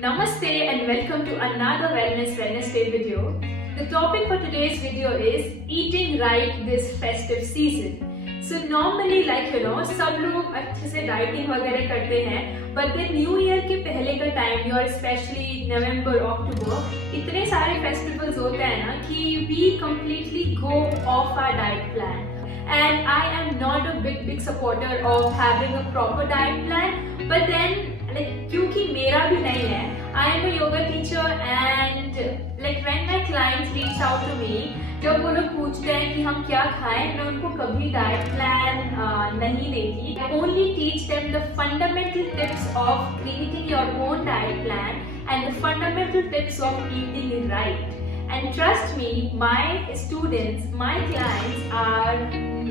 Namaste and welcome to another Wellness Day video. The topic for today's video is eating right this festive season. So normally सब लोग अच्छे से dieting वगैरह करते हैं, but then new year के पहले का टाइम और स्पेशली नवंबर अक्टूबर इतने सारे फेस्टिवल्स होते हैं ना कि we completely go off our diet plan. And I am not a big supporter of having a proper diet plan, but then क्योंकि मेरा भी नहीं है, I am a yoga teacher and when my clients reach out to me, जब वो लोग पूछते हैं कि हम क्या खाएं, मैं उनको कभी डाइट प्लान नहीं देती. I only teach them the fundamental tips of creating your own diet plan and the fundamental tips of eating right. And trust me, my students, my clients are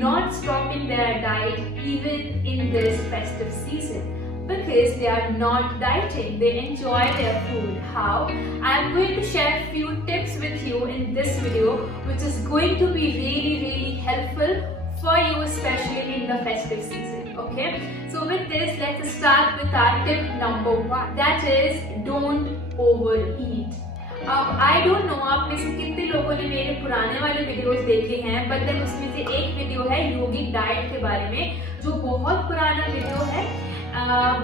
not stopping their diet even in this festive season. Because they are not dieting, they enjoy their food. How? I am going to share a few tips with you in this video, which is going to be really helpful for you, especially in the festive season. Okay? So with this, let's start with our tip number 1. That is, don't overeat. I don't know आप में से कितने लोगों ने मेरे पुराने वाले videos देखे हैं, बट देन उसमें से एक वीडियो है योगिक डाइट के बारे में, जो बहुत पुराना वीडियो है,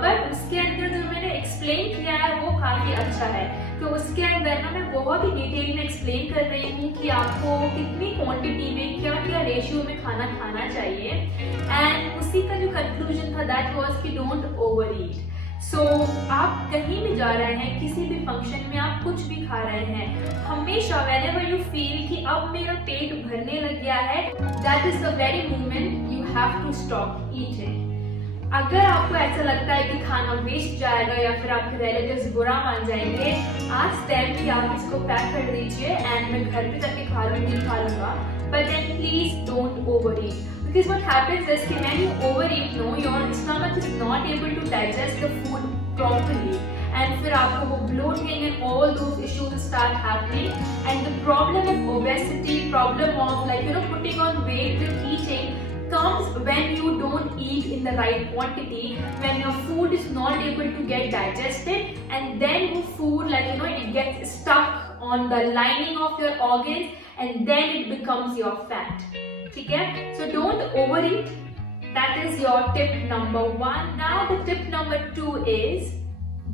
बट उसके अंदर जो मैंने एक्सप्लेन किया है वो काफ़ी अच्छा है. तो उसके अंदर ना मैं बहुत ही डिटेल में एक्सप्लेन कर रही हूँ कि आपको कितनी क्वांटिटी में क्या क्या रेशियो में खाना चाहिए. एंड उसी का जो कंक्लूजन था दैट वाज कि डोंट ओवर ईट. सो आप कहीं भी जा रहे हैं, किसी भी फंक्शन में आप कुछ भी खा रहे हैं, हमेशा whenever you feel कि अब मेरा पेट भरने लग गया है, that is the very moment you have to stop eating. अगर आपको ऐसा लगता है कि खाना वेस्ट जाएगा या फिर आपके रिलेटिव्स बुरा मान जाएंगे, ask them कि आप इसको पैक कर दीजिए एंड मैं घर पे जाके खा लूँगा, but then please don't overeat. Because what happens is कि when you overeat, your stomach is not able to digest the food properly, and फिर आपको वो bloating and all those issues start happening. And the problem of obesity, problem of putting on weight with eating comes when you don't eat in the right quantity, when your food is not able to get digested, and then the food it gets stuck on the lining of your organs, and then it becomes your fat. Okay? So don't overeat. That is your tip number 1. Now the tip number 2 is,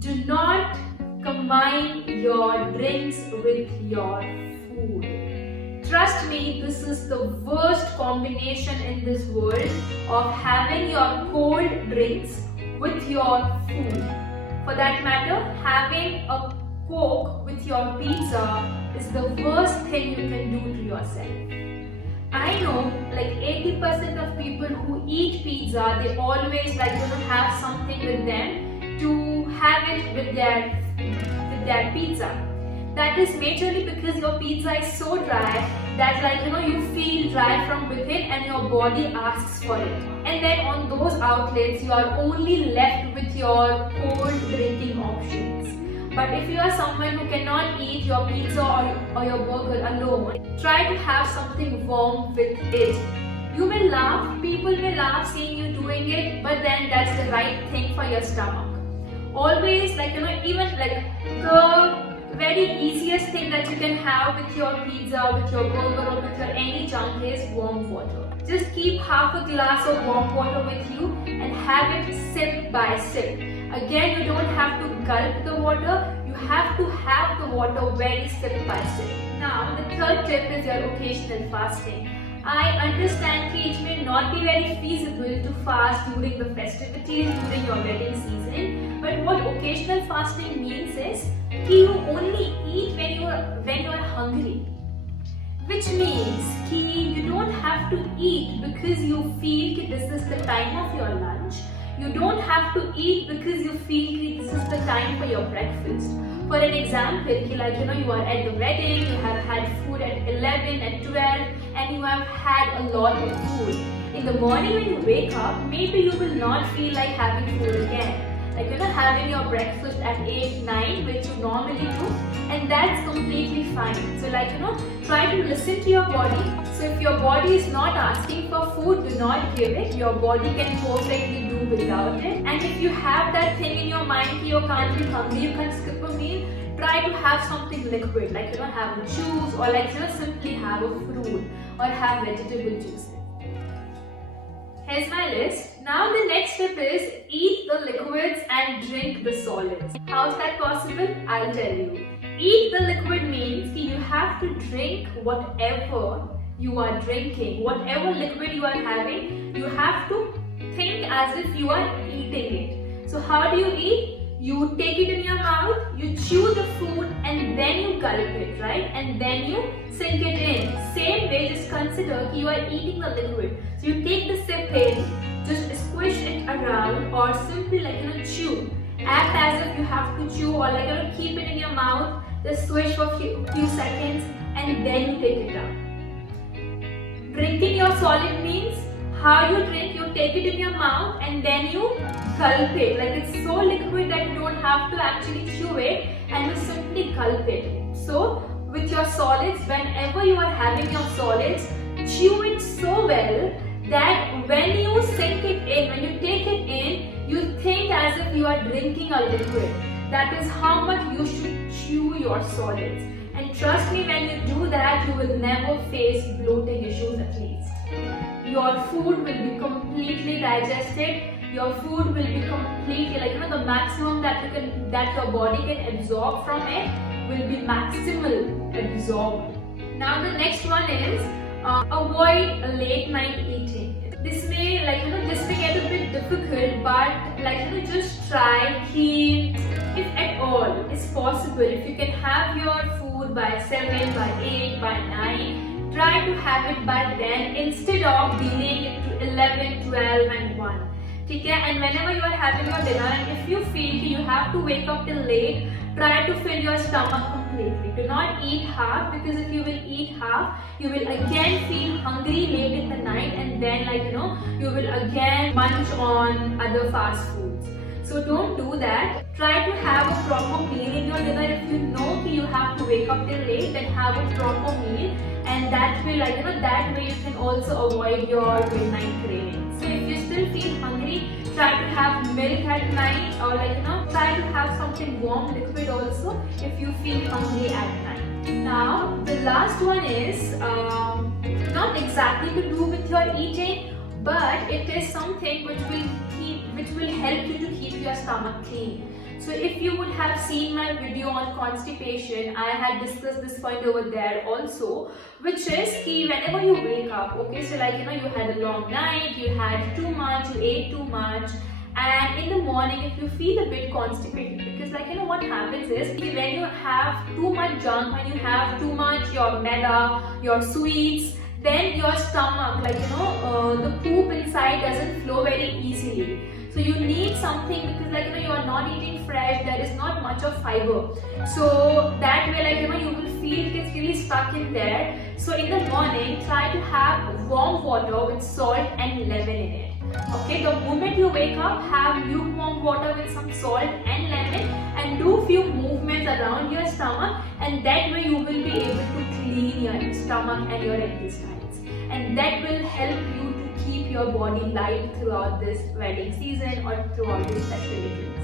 do not combine your drinks with your food. Trust me, this is the worst combination in this world of having your cold drinks with your food. For that matter, having a Coke with your pizza is the worst thing you can do to yourself. I know 80% of people who eat pizza, they always have something with them to have it with their pizza. That is majorly because your pizza is so dry that you feel dry from within and your body asks for it. And then on those outlets, you are only left with your cold drinking options. But if you are someone who cannot eat your pizza or your burger alone, try to have something warm with it. You may laugh, people may laugh seeing you doing it, but then that's the right thing for your stomach. Always even the very easiest thing that you can have with your pizza, with your burger or with your any junk is warm water. Just keep half a glass of warm water with you and have it sip by sip. Again, you don't have to gulp the water, you have to have the water very sip by sip. Now, the third tip is your occasional fasting. I understand that it may not be very feasible to fast during the festivities, during your wedding season, but what occasional fasting means is that you only eat when you are hungry. Which means that you don't have to eat because you feel that this is the time of your lunch. You don't have to eat because you feel this is the time for your breakfast. For an example, you are at the wedding, you have had food at 11, at 12, and you have had a lot of food. In the morning when you wake up, maybe you will not feel like having food again. Having your breakfast at 8, 9, which you normally do, and that's completely fine. So try to listen to your body. So if your body is not asking for food, do not give it. Your body can perfectly do without it. And if you have that thing in your mind you can't be hungry, you can't skip a meal, try to have something liquid, like have a juice, or like simply have a fruit or have vegetable juice. Here's my list. Now the next step is eat the liquids and drink the solids. How is that possible? I'll tell you. Eat the liquid means you have to drink whatever you are drinking, whatever liquid you are having, you have to think as if you are eating it. So how do you eat? You take it in your mouth, you chew the food and then you gulp it, right? And then you sink it in. Same way, just consider you are eating the liquid. So you take the sip in, just squish it around or simply chew. Act as if you have to chew or keep it in your mouth, just swish for a few seconds and then you take it out. Drinking your solid means how you drink, you take it in your mouth and then you gulp it. It's so liquid that you don't have to actually chew it and you simply gulp it. So with your solids, whenever you are having your solids, chew it so well that when you sink it in, when you take it in, you think as if you are drinking a liquid. That is how much you should chew your solids. And trust me, when you do that, you will never face bloating issues at least. Your food will be completely digested. Your food will be completely, the maximum that your body can absorb from it will be maximal absorbed. Now the next one is avoid late night eating. This may this may get a bit difficult, but just try, keep, if at all it's possible, if you can have your food by 7, by 8, by 9, try to have it by then instead of delaying it to 11, 12 and 1. Okay? And whenever you are having your dinner and if you feel you have to wake up till late, try to fill your stomach completely. Do not eat half, because if you will eat half, you will again feel hungry late in the night and then you will again munch on other fast foods. So don't do that. Try to have a proper meal in your dinner. If you know you have to wake up till late, then have a proper meal, and that way that way you can also avoid your midnight cravings. So if you still feel hungry, try to have milk at night, or try to have something warm liquid also if you feel hungry at night. Now the last one is not exactly to do with your eating, but it is something which will help you to keep your stomach clean. So if you would have seen my video on constipation, I had discussed this point over there also, which is whenever you wake up, okay, so you had a long night, you had too much, you ate too much, and in the morning if you feel a bit constipated, because what happens is when you have too much junk, when you have too much your maida, your sweets, then your stomach, the poop inside doesn't flow very easily. So you need something, because you are not eating fresh, there is not much of fiber. So that way you will feel it gets really stuck in there. So in the morning, try to have warm water with salt and lemon in it. Okay, the moment you wake up, have lukewarm water with some salt and lemon and do few movements around your stomach, and that way you will be able to clean your stomach and your intestines, and that will help you to keep your body light throughout this wedding season or throughout these festivities.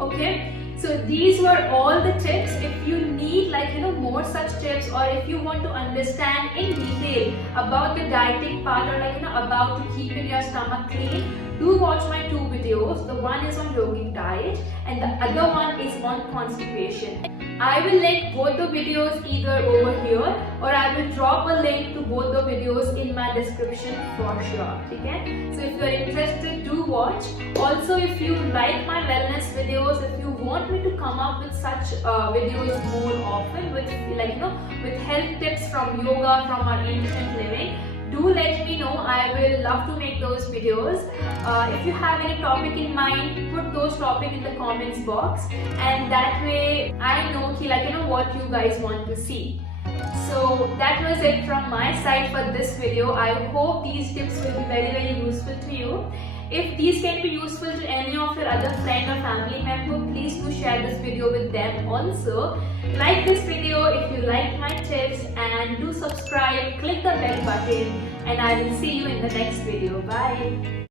Okay, so these were all the tips. If you need more such tips, or if you want to understand in detail about the dieting part, or about to keeping your stomach clean, do watch my 2 videos. The one is on yogic diet and the other one is on constipation. I will link both the videos either over here, or I will drop a link to both the videos in my description for sure. Okay? So if you are interested, do watch. Also, if you like my wellness videos, if you want me to come up with such videos more often with with health tips from yoga, from our ancient living, do let me know. I will love to make those videos. If you have any topic in mind, put those topic in the comments box, and that way I know what you guys want to see. So that was it from my side for this video. I hope these tips will be very useful to you. If these can be useful to any of your other friend or family member, please do share this video with them also. Like this video if you like my tips, and do subscribe, click the bell button, and I will see you in the next video. Bye.